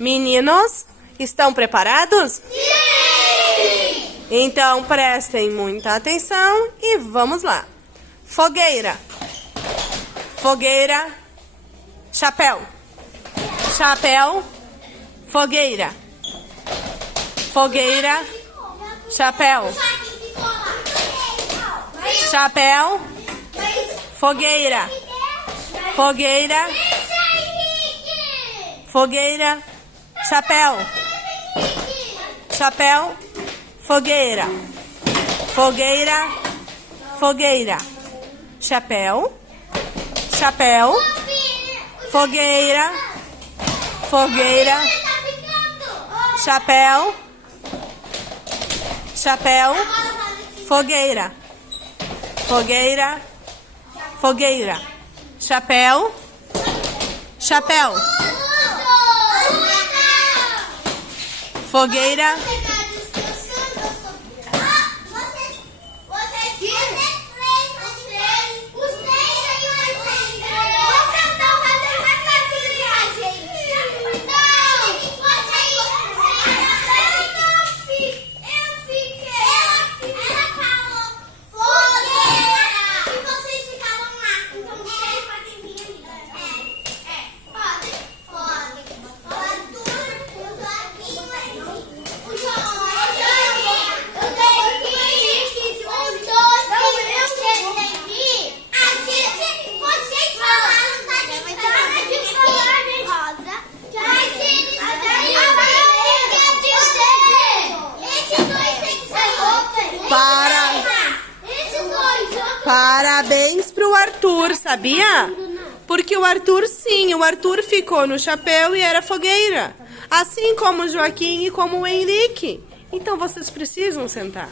Meninos, estão preparados? Sim! Então prestem muita atenção e vamos lá. Fogueira. Fogueira. Chapéu. Chapéu. Fogueira. Fogueira. Chapéu. Chapéu. Fogueira. Fogueira. Fogueira. Chapéu. Chapéu. Fogueira. Fogueira. Fogueira. Chapéu. Chapéu. Fogueira. Fogueira. Chapéu. Chapéu. Fogueira. Fogueira. Fogueira. Chapéu. Chapéu. Fogueira. Parabéns pro Arthur, sabia? Porque o Arthur ficou no chapéu e era fogueira. Assim como o Joaquim e como o Henrique. Então vocês precisam sentar.